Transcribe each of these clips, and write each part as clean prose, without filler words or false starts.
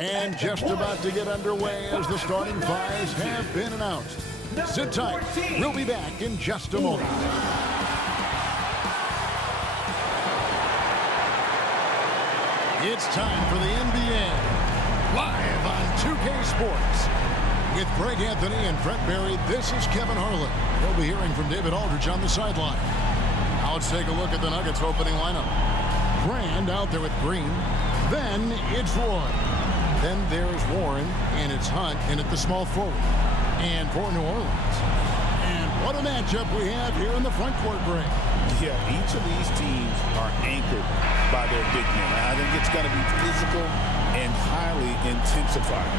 And just about to get underway as the starting fives have been announced. Sit tight. We'll be back in just a moment. It's time for the NBA. Live on 2K Sports. With Greg Anthony and Brett Barry, this is Kevin Harlan. We'll be hearing from David Aldridge on the sideline. Now let's take a look at the Nuggets opening lineup. Brand out there with Green. Then it's Roy. Then there's Warren, and it's Hunt in at the small forward. And for New Orleans. And what a matchup we have here in the front court, Greg. Yeah, each of these teams are anchored by their big men. I think it's going to be physical and highly intensified.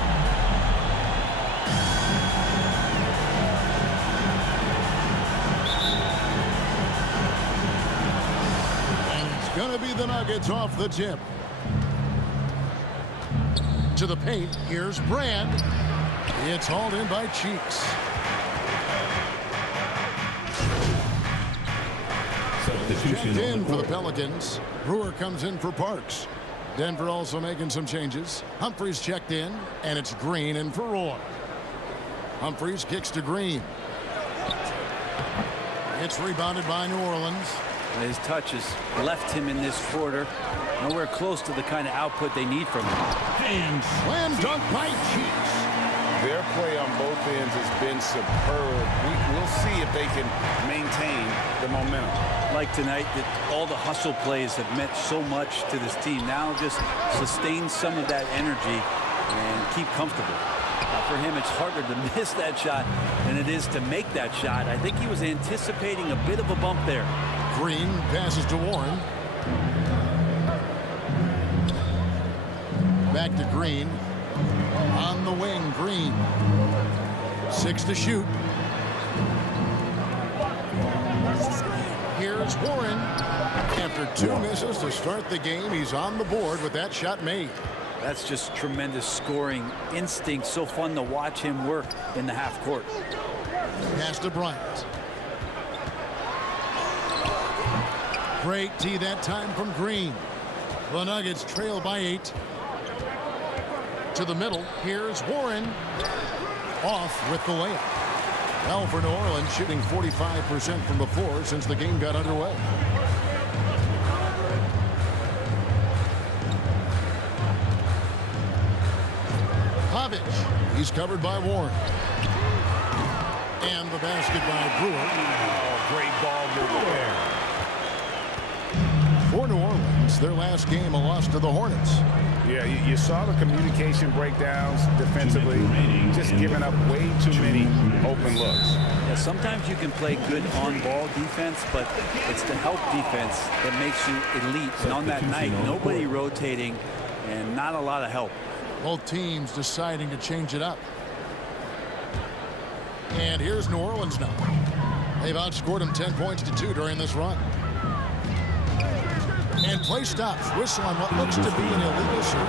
And it's going to be the Nuggets off the tip. To the paint, here's Brand. It's hauled in by Cheeks. Checked in for the Pelicans. Brewer comes in for Parks. Denver also making some changes. Humphries checked in, and it's Green in for Roy. Humphries kicks to Green. It's rebounded by New Orleans. His touches left him in this quarter. Nowhere close to the kind of output they need from him. And slam dunk by Cheeks. Their play on both ends has been superb. We'll see if they can maintain the momentum. Like tonight, that all the hustle plays have meant so much to this team. Now just sustain some of that energy and keep comfortable. For him, it's harder to miss that shot than it is to make that shot. I think he was anticipating a bit of a bump there. Green passes to Warren. Back to Green. On the wing, Green. 6 to shoot. Here's Warren. After 2 misses to start the game, he's on the board with that shot made. That's just tremendous scoring instinct. So fun to watch him work in the half court. Pass to Bryant. Great tee that time from Green. The Nuggets trail by 8. To the middle, here's Warren. Off with the layup. Well, for New Orleans, shooting 45% from the floor since the game got underway. Pavic, he's covered by Warren. And the basket by Brewer. Oh, great ball movement there. For New Orleans, their last game, a loss to the Hornets. Yeah, you saw the communication breakdowns defensively, just giving up way too many open looks. Yeah, sometimes you can play good on-ball defense, but it's the help defense that makes you elite. And on that night, nobody rotating and not a lot of help. Both teams deciding to change it up. And here's New Orleans now. They've outscored them 10 points to 2 during this run. And play stops. Whistle on what looks to be an illegal screen.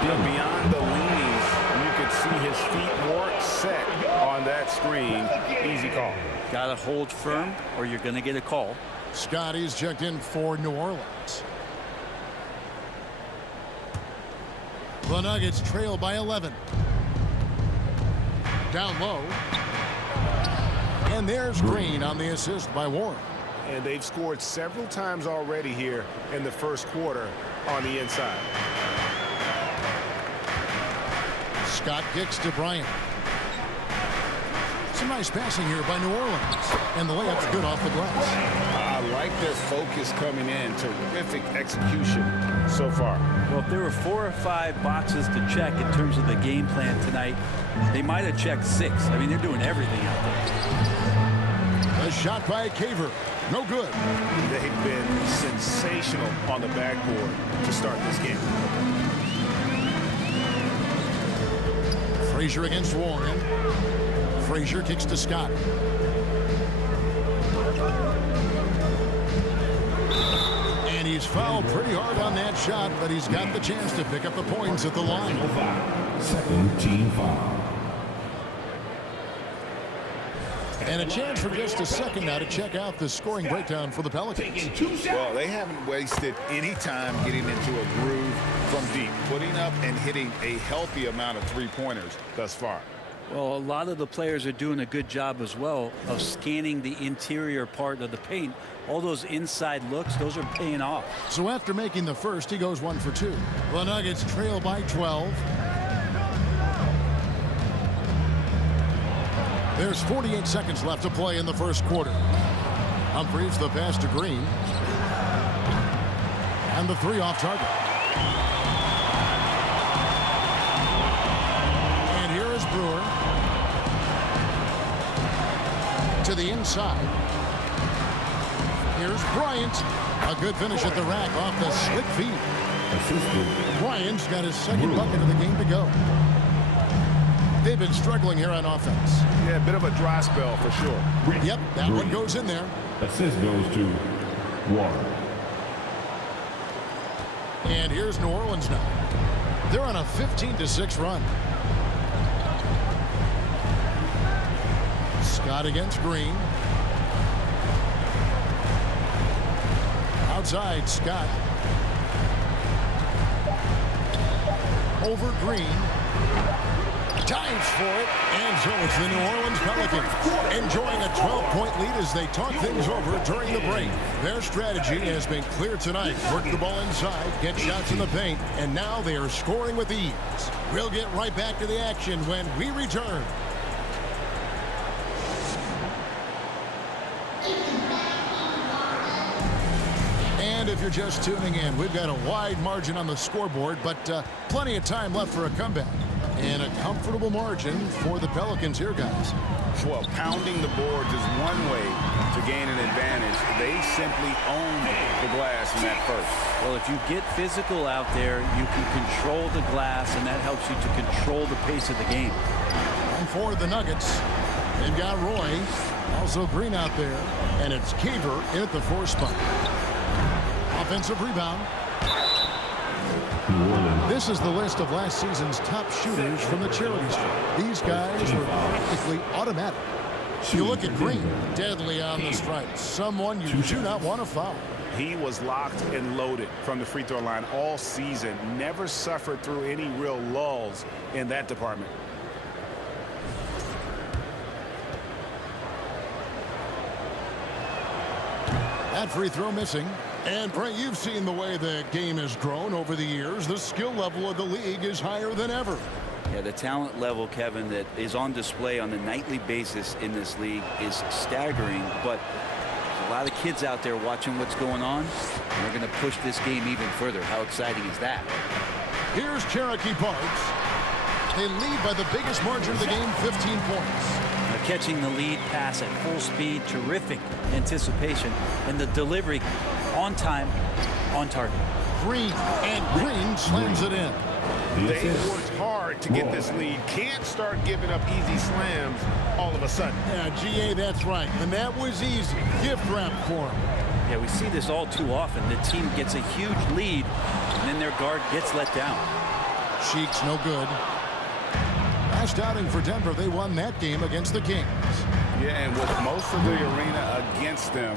Beyond the leanings, you could see his feet more set on that screen. Easy call. Got to hold firm or you're going to get a call. Scotty's checked in for New Orleans. The Nuggets trail by 11. Down low. And there's Green on the assist by Warren. And they've scored several times already here in the first quarter on the inside. Scott kicks to Bryant. Some nice passing here by New Orleans. And the layup's good off the glass. I like their focus coming in. Terrific execution so far. Well, if there were 4 or 5 boxes to check in terms of the game plan tonight, they might have checked 6. I mean, they're doing everything out there. A shot by Caver. No good. They've been sensational on the backboard to start this game. Frazier against Warren. Frazier kicks to Scott. And he's fouled pretty hard on that shot, but he's got the chance to pick up the points at the line. Second team foul. And a chance for just a second now to check out the scoring breakdown for the Pelicans. Well, they haven't wasted any time getting into a groove from deep, putting up and hitting a healthy amount of three-pointers thus far. Well, a lot of the players are doing a good job as well of scanning the interior part of the paint. All those inside looks, those are paying off. So after making the first, he goes 1 for 2. The Nuggets trail by 12. There's 48 seconds left to play in the first quarter. Humphries the pass to Green. And the three off target. And here is Brewer. To the inside. Here's Bryant. A good finish at the rack off the slick feed. Bryant's got his second bucket of the game to go. They've been struggling here on offense. Yeah, a bit of a dry spell for sure. Yep, that one goes in there. Assist goes to Warren. And here's New Orleans now. They're on a 15-6 run. Scott against Green. Outside, Scott. Over Green. Dives for it, and so it's the New Orleans Pelicans enjoying a 12-point lead as they talk things over during the break. Their strategy has been clear tonight. Work the ball inside, get shots in the paint, and now they are scoring with ease. We'll get right back to the action when we return. And if you're just tuning in, we've got a wide margin on the scoreboard, but plenty of time left for a comeback. And a comfortable margin for the Pelicans here, guys. Well, pounding the boards is one way to gain an advantage. They simply owned the glass in that first. Well, if you get physical out there, you can control the glass, and that helps you to control the pace of the game. And for the Nuggets, they've got Roy, also Green out there, and it's Caver in at the 4 spot. Offensive rebound. This is the list of last season's top shooters from the charity stripe. These guys were practically automatic. You look at Green, deadly on the stripe. Someone you do not want to foul. He was locked and loaded from the free throw line all season. Never suffered through any real lulls in that department. That free throw missing. And, Brent, you've seen the way the game has grown over the years. The skill level of the league is higher than ever. Yeah, the talent level, Kevin, that is on display on a nightly basis in this league is staggering. But there's a lot of kids out there watching what's going on, and they're going to push this game even further. How exciting is that? Here's Cherokee Parks. They lead by the biggest margin of the game, 15 points. Catching the lead pass at full speed, terrific anticipation, and the delivery on time, on target. Green, and Green slams it in. They worked hard to get this lead. Can't start giving up easy slams all of a sudden. Yeah, GA, that's right. And that was easy. Gift wrap for him. Yeah, we see this all too often. The team gets a huge lead, and then their guard gets let down. Sheik's no good. Last outing for Denver, they won that game against the Kings. Yeah, and with most of the arena against them,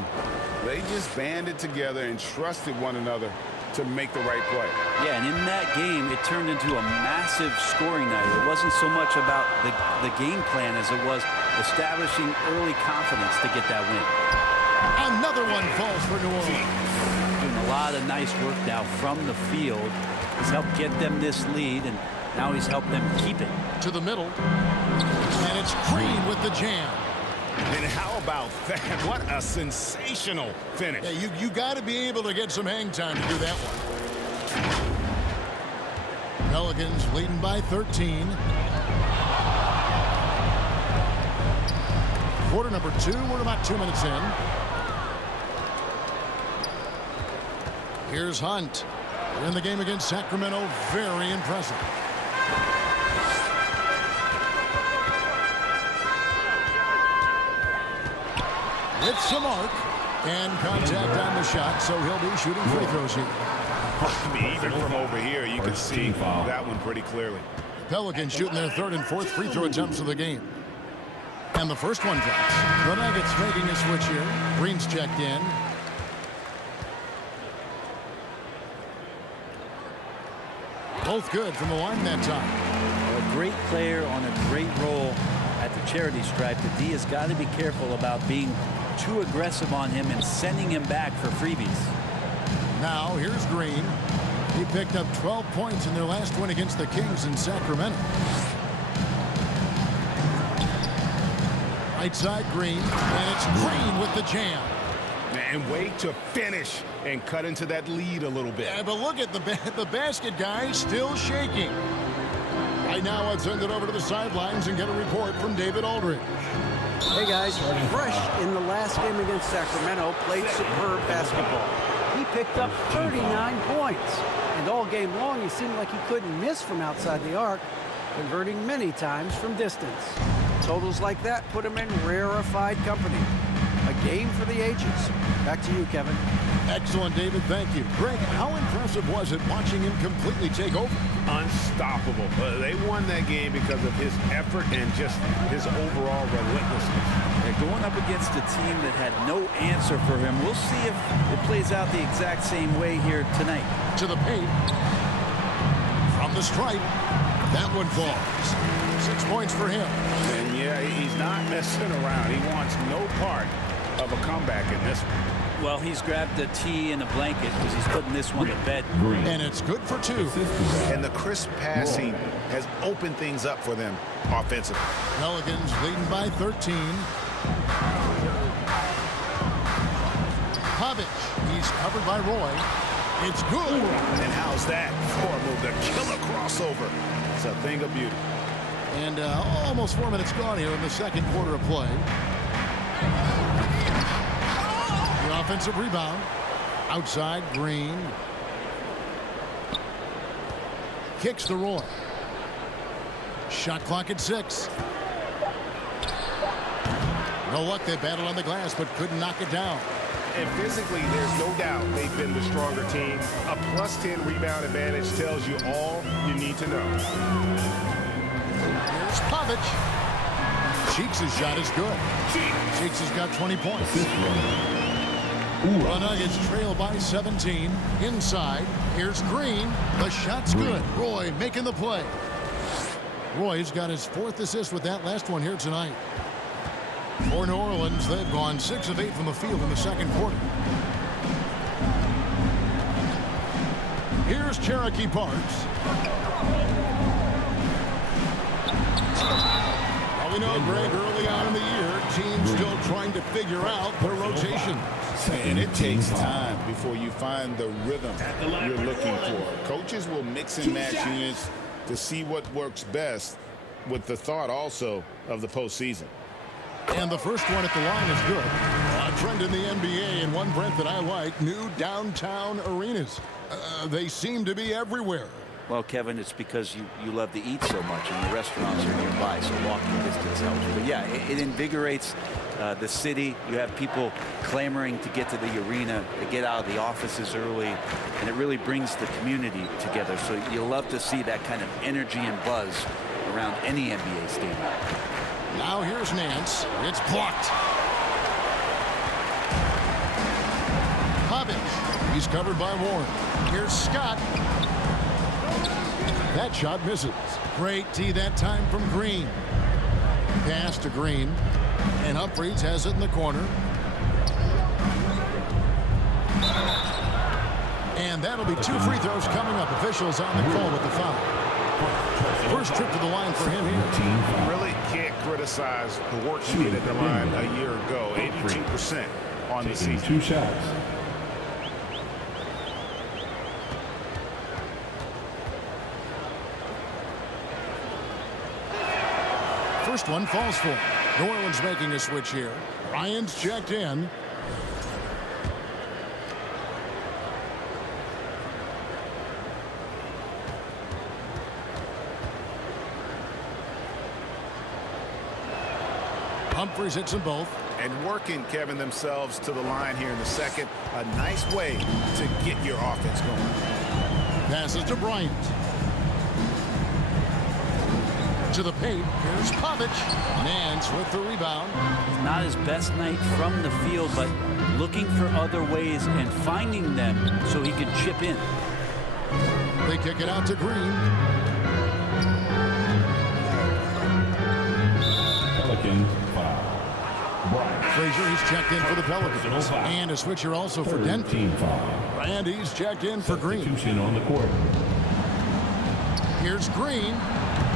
they just banded together and trusted one another to make the right play. Yeah, and in that game, it turned into a massive scoring night. It wasn't so much about the game plan as it was establishing early confidence to get that win. Another one falls for New Orleans. Doing a lot of nice work now from the field. He's helped get them this lead, and now he's helped them keep it. To the middle. And it's Green with the jam. And how about that? What a sensational finish. Yeah, you got to be able to get some hang time to do that one. Pelicans leading by 13. Quarter number 2. We're about 2 minutes in. Here's Hunt. In the game against Sacramento. Very impressive. It's the mark. And contact on the shot, so he'll be shooting free throws here. Even from over here, you can see that one pretty clearly. Pelicans shooting their 3rd and 4th free throw attempts of the game. And the first one drops. The Nuggets making a switch here. Green's checked in. Both good from the line that time. A great player on a great role at the charity stripe. The D has got to be careful about being too aggressive on him and sending him back for freebies. Now here's Green. He picked up 12 points in their last win against the Kings in Sacramento. Right side Green, and it's Green with the jam. And wait to finish and cut into that lead a little bit. Yeah, but look at the basket guy still shaking. Right now, I'd send it over to the sidelines and get a report from David Aldridge. Hey guys, Fresh in the last game against Sacramento played superb basketball. He picked up 39 points. And all game long, he seemed like he couldn't miss from outside the arc, converting many times from distance. Totals like that put him in rarefied company. A game for the ages. Back to you, Kevin. Excellent, David. Thank you. Greg, how impressive was it watching him completely take over? Unstoppable. They won that game because of his effort and just his overall relentlessness. They're going up against a team that had no answer for him. We'll see if it plays out the exact same way here tonight. To the paint. From the stripe. That one falls. 6 points for him. And yeah, he's not messing around. He wants no part of a comeback in this one. Well, he's grabbed a tee and a blanket because he's putting this one to bed. Green. And it's good for 2. And the crisp passing has opened things up for them offensively. Pelicans leading by 13. Pavic. He's covered by Roy. It's good. And how's that floor move? The killer crossover. It's a thing of beauty. And almost 4 minutes gone here in the second quarter of play. The offensive rebound. Outside, Green. Kicks to Roy. Shot clock at 6. No luck. They battled on the glass, but couldn't knock it down. And physically, there's no doubt they've been the stronger team. A +10 rebound advantage tells you all you need to know. Here's Pavic. Cheeks' shot is good. Cheeks has got 20 points. The Nuggets trail by 17. Inside. Here's Green. The shot's good. Roy making the play. Roy's got his 4th assist with that last one here tonight. For New Orleans, they've gone 6 of 8 from the field in the second quarter. Here's Cherokee Parks. Well, we know, Greg, early on in the year, teams still trying to figure out their rotation. And it takes time before you find the rhythm you're looking for. Coaches will mix and match units to see what works best, with the thought also of the postseason. And the first one at the line is good. A trend in the NBA, and one, Brent, that I like, new downtown arenas. They seem to be everywhere. Well, Kevin, it's because you love to eat so much and the restaurants are nearby, so walking distance helps. But yeah, it invigorates the city. You have people clamoring to get to the arena, to get out of the offices early, and it really brings the community together. So you love to see that kind of energy and buzz around any NBA stadium. Now here's Nance. It's blocked. Pavic. He's covered by Warren. Here's Scott. That shot misses. Great tee that time from Green. Pass to Green. And Humphries has it in the corner. And that'll be 2 free throws coming up. Officials on the call with the foul. First trip to the line for him here. Really can't criticize the work he did at the line a year ago. 82% on the season. 2 shots. First one falls for him. New Orleans making a switch here. Ryan's checked in. Humphries hits them both. And working, Kevin, themselves to the line here in the second. A nice way to get your offense going. Passes to Bryant. To the paint. Here's Pavic. Nance with the rebound. Not his best night from the field, but looking for other ways and finding them so he can chip in. They kick it out to Green. Pelicans foul. Bryant. Frazier, he's checked in for the Pelicans. And a switcher also for Denver. Team foul. And he's checked in for Green. Substitution on the court. Here's Green.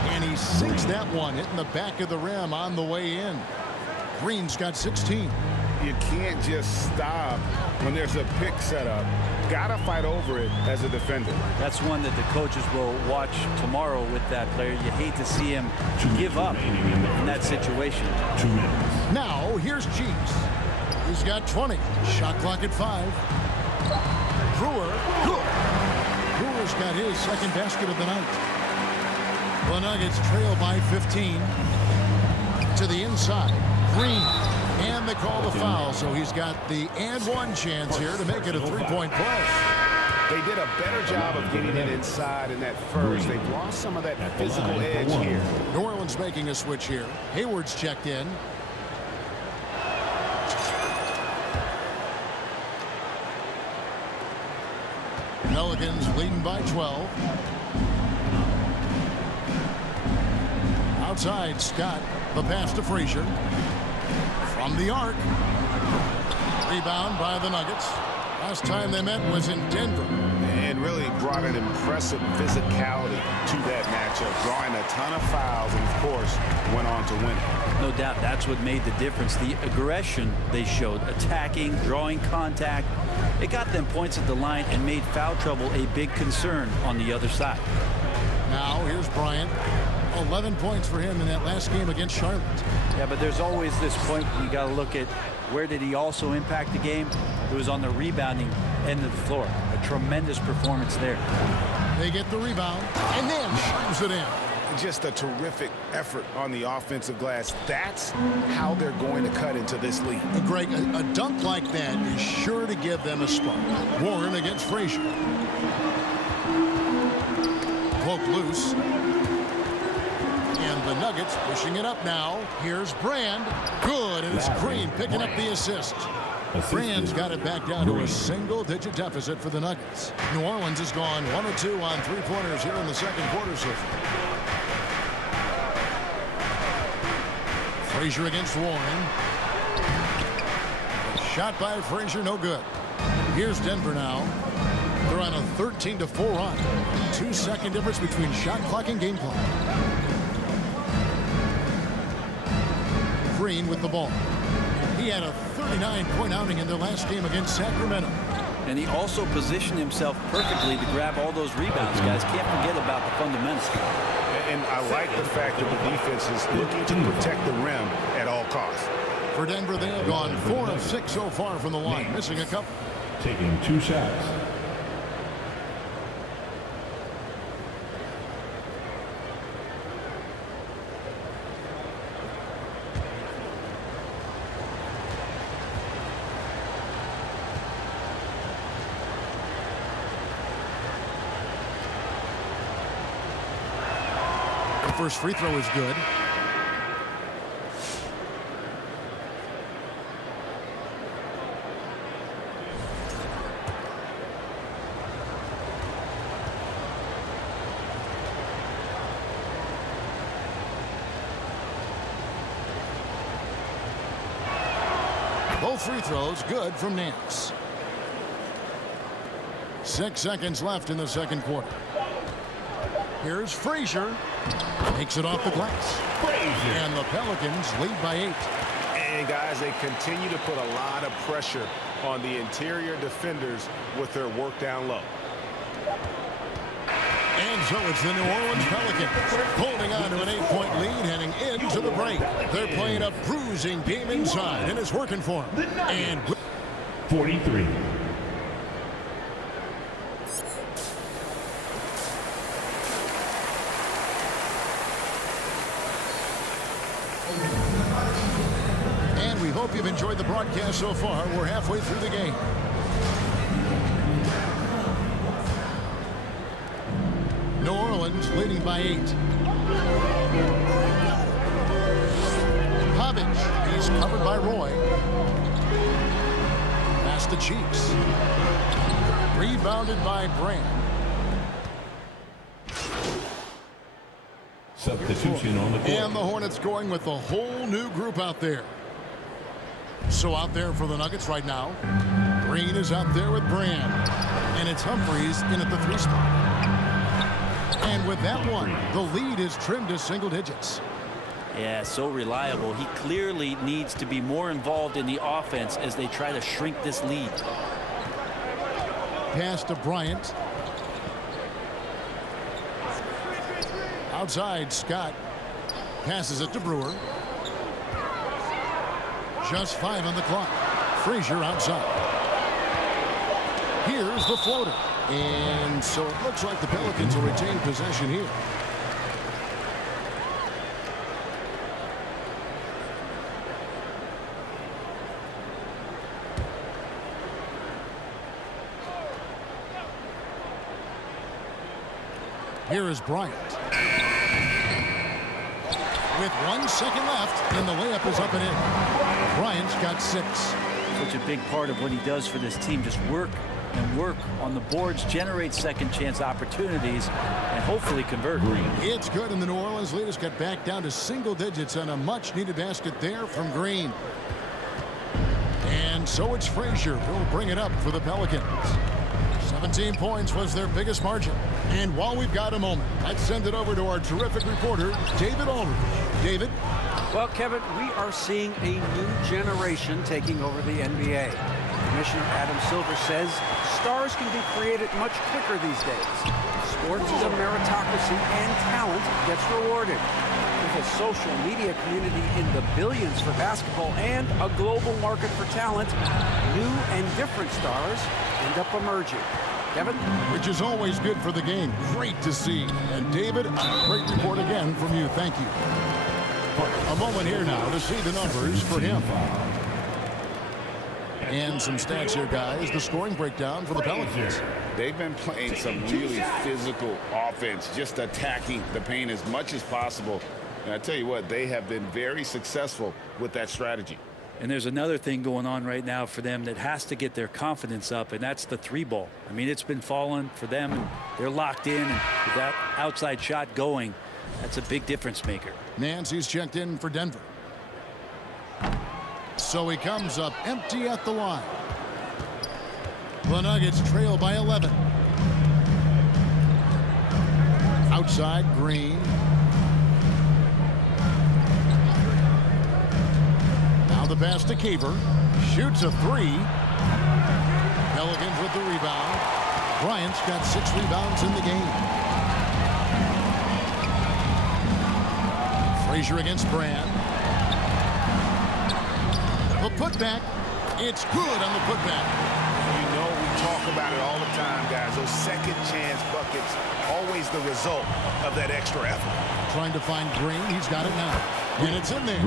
And he sinks that one, hitting the back of the rim on the way in. Green's got 16. You can't just stop when there's a pick set up. Gotta fight over it as a defender. That's one that the coaches will watch tomorrow with that player. You hate to see him give up in that situation. 2 minutes. Now, here's Cheeks. He's got 20. Shot clock at 5. Brewer. Good. Brewer's got his second basket of the night. The Nuggets trail by 15. To the inside. Green. And they call the foul, so he's got the and one chance here to make it a three-point play. They did a better job of getting it inside in that first. They've lost some of that physical edge here. New Orleans making a switch here. Hayward's checked in. Pelicans leading by 12. Outside, Scott. The pass to Frazier. From the arc. Rebound by the Nuggets. Last time they met was in Denver. And really brought an impressive physicality to that matchup, drawing a ton of fouls and, of course, went on to win it. No doubt that's what made the difference. The aggression they showed, attacking, drawing contact. It got them points at the line and made foul trouble a big concern on the other side. Now here's Bryant. 11 points for him in that last game against Charlotte. Yeah, but there's always this point you got to look at where did he also impact the game. It was on the rebounding end of the floor. A tremendous performance there. They get the rebound and then shoots it in. Just a terrific effort on the offensive glass. That's how they're going to cut into this league. Greg, a dunk like that is sure to give them a spark. Warren against Frazier. Poke loose. And the Nuggets pushing it up now. Here's Brand. Good, and it's Green picking up the assist. Brand's got it back down to a single-digit deficit for the Nuggets. New Orleans has gone 1 of 2 on three-pointers here in the second quarter so far. Frazier against Warren. Shot by Frazier, no good. Here's Denver now. They're on a 13-4 run. 2-second difference between shot clock and game clock. Green with the ball. He had a 39-point outing in their last game against Sacramento. And he also positioned himself perfectly to grab all those rebounds, guys. Can't forget about the fundamentals. And I like the fact that the defense is looking to protect the rim at all costs. For Denver, they have gone 4 of 6 so far from the line, missing a couple. Taking 2 shots. First free throw is good. Both free throws good from Nance. 6 seconds left in the second quarter. Here's Frazier. Takes it off the glass. Frazier. And the Pelicans lead by 8. And, guys, they continue to put a lot of pressure on the interior defenders with their work down low. And so it's the New Orleans Pelicans holding on to an 8-point lead heading into the break. They're playing a bruising game inside, and it's working for them. And 43. And we hope you've enjoyed the broadcast so far. We're halfway through the game. New Orleans leading by 8. Pavic, he's covered by Roy. Pass to Cheeks. Rebounded by Brand. Substitution on the court. And the Hornets going with a whole new group out there. So out there for the Nuggets right now, Green is out there with Brand. And it's Humphries in at the 3 spot. And with that one, the lead is trimmed to single digits. Yeah, so reliable. He clearly needs to be more involved in the offense as they try to shrink this lead. Pass to Bryant. Outside, Scott passes it to Brewer. Just 5 on the clock. Frazier outside. Here's the floater. And so it looks like the Pelicans will retain possession here. Here is Bryant. With 1 second left, and the layup is up and in. Bryant's got 6. Such a big part of what he does for this team. Just work and work on the boards, generate second chance opportunities, and hopefully convert. It's good, and the New Orleans leaders got back down to single digits on a much-needed basket there from Green. And so it's Frazier who'll bring it up for the Pelicans. 17 points was their biggest margin. And while we've got a moment, let's send it over to our terrific reporter, David Aldridge. David? Well, Kevin, we are seeing a new generation taking over the NBA. Commissioner Adam Silver says stars can be created much quicker these days. Sports is a meritocracy and talent gets rewarded. With a social media community in the billions for basketball and a global market for talent, new and different stars end up emerging. Kevin? Which is always good for the game. Great to see. And David, a great report again from you. Thank you. A moment here now to see the numbers for him. And some stats here, guys. The scoring breakdown for the Pelicans. They've been playing some really physical offense, just attacking the paint as much as possible. And I tell you what, they have been very successful with that strategy. And there's another thing going on right now for them that has to get their confidence up, and that's the 3 ball. I mean, it's been falling for them, and they're locked in, and with that outside shot going, that's a big difference maker. Nancy's checked in for Denver. So he comes up empty at the line. The Nuggets trail by 11. Outside, Green. Now the pass to Caver. Shoots a 3. Pelicans with the rebound. Bryant's got 6 rebounds in the game. Frazier against Brand. The putback. It's good on the putback. You know, we talk about it all the time, guys. Those second chance buckets, always the result of that extra effort. Trying to find Green. He's got it now. And it's in there.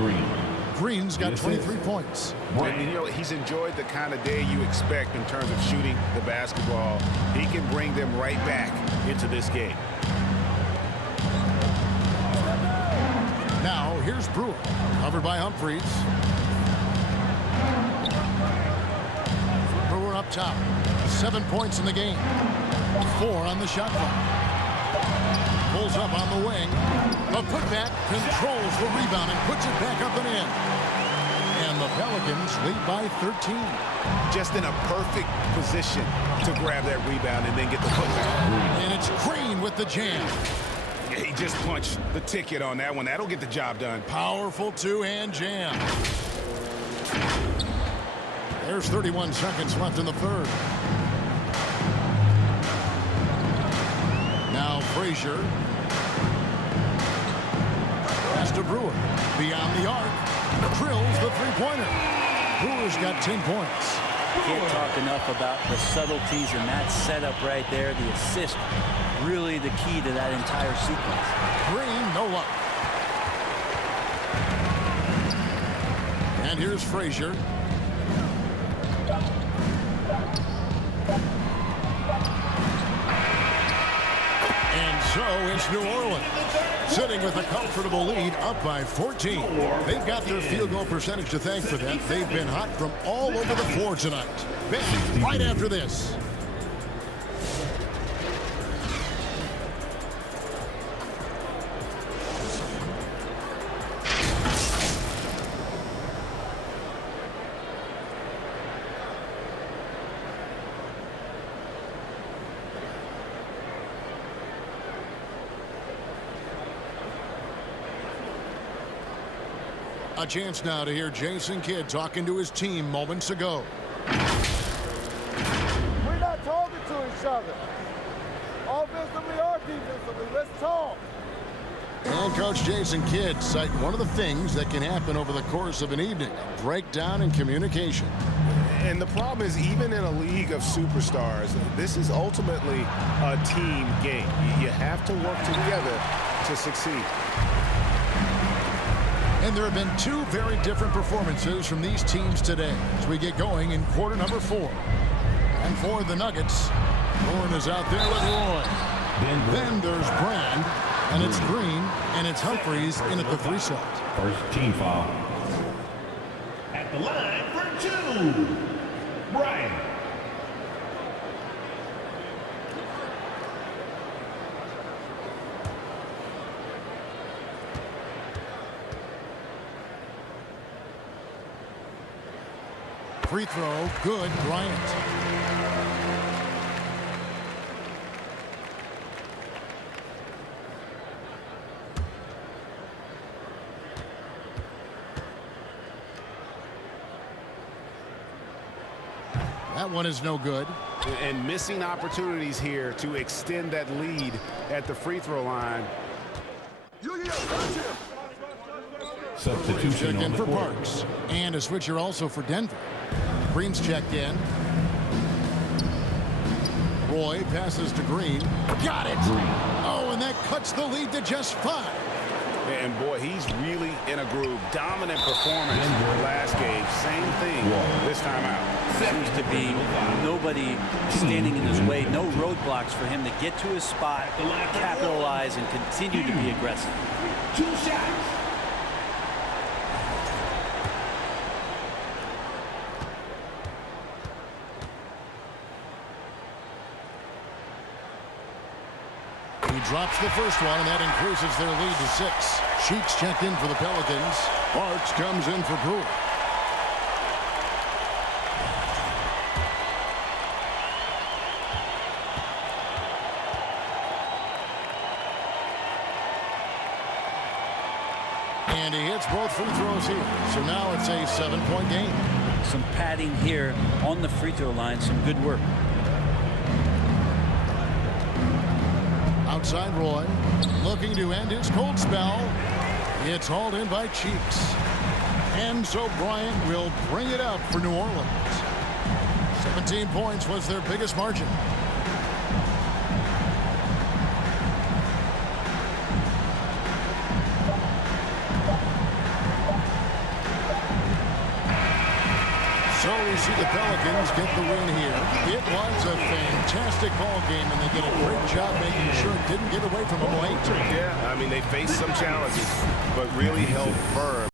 Green's got 23 points. And, you know, he's enjoyed the kind of day you expect in terms of shooting the basketball. He can bring them right back into this game. Now, here's Brewer. Covered by Humphries. Brewer up top. 7 points in the game. 4 on the shot clock. Pulls up on the wing. A putback, controls the rebound and puts it back up and in. And the Pelicans lead by 13. Just in a perfect position to grab that rebound and then get the putback. And it's Green with the jam. He just punched the ticket on that one. That'll get the job done. Powerful two-hand jam. There's 31 seconds left in the third. Now Frazier. Pass to Brewer. Beyond the arc. Drills the three-pointer. Brewer's got 10 points. Can't talk enough about the subtleties in that setup right there. The assist, really the key to that entire sequence. Green, no luck. And here's Frazier. And so it's New Orleans sitting with a comfortable lead, up by 14. They've got their field goal percentage to thank for that. They've been hot from all over the floor tonight. Back right after this. A chance now to hear Jason Kidd talking to his team moments ago. We're not talking to each other. Offensively or defensively, let's talk. And Coach Jason Kidd citing one of the things that can happen over the course of an evening, a breakdown in communication. And the problem is, even in a league of superstars, this is ultimately a team game. You have to work together to succeed. And there have been two very different performances from these teams today as we get going in quarter number 4. And for the Nuggets, Warren is out there with Roy. Then there's Brand, and it's Green, and it's Humphries in at the 3 slot. First team foul. At the line for 2, Brian. Free throw, good, Bryant. That one is no good. And missing opportunities here to extend that lead at the free throw line. Substitution Check on in the for court. Parks. And a switcher also for Denver. Green's checked in. Roy passes to Green. Got it! Oh, and that cuts the lead to just 5. And boy, he's really in a groove. Dominant performance in the last game. Same thing this time out. Seems to be nobody standing in his way, no roadblocks for him to get to his spot, capitalize, and continue to be aggressive. 2 shots. He drops the first one, and that increases their lead to 6. Sheets checked in for the Pelicans. Parks comes in for Brewer. And he hits both free throws here. So now it's a 7-point game. Some padding here on the free throw line, some good work. Outside Roy, looking to end his cold spell. It's hauled in by Cheeks. And so Bryant will bring it up for New Orleans. 17 points was their biggest margin. So we see the Pelicans get the win here. It was a fantastic ball game, and they did a great job making sure it didn't get away from them late. Yeah, I mean, they faced some challenges, but really held firm.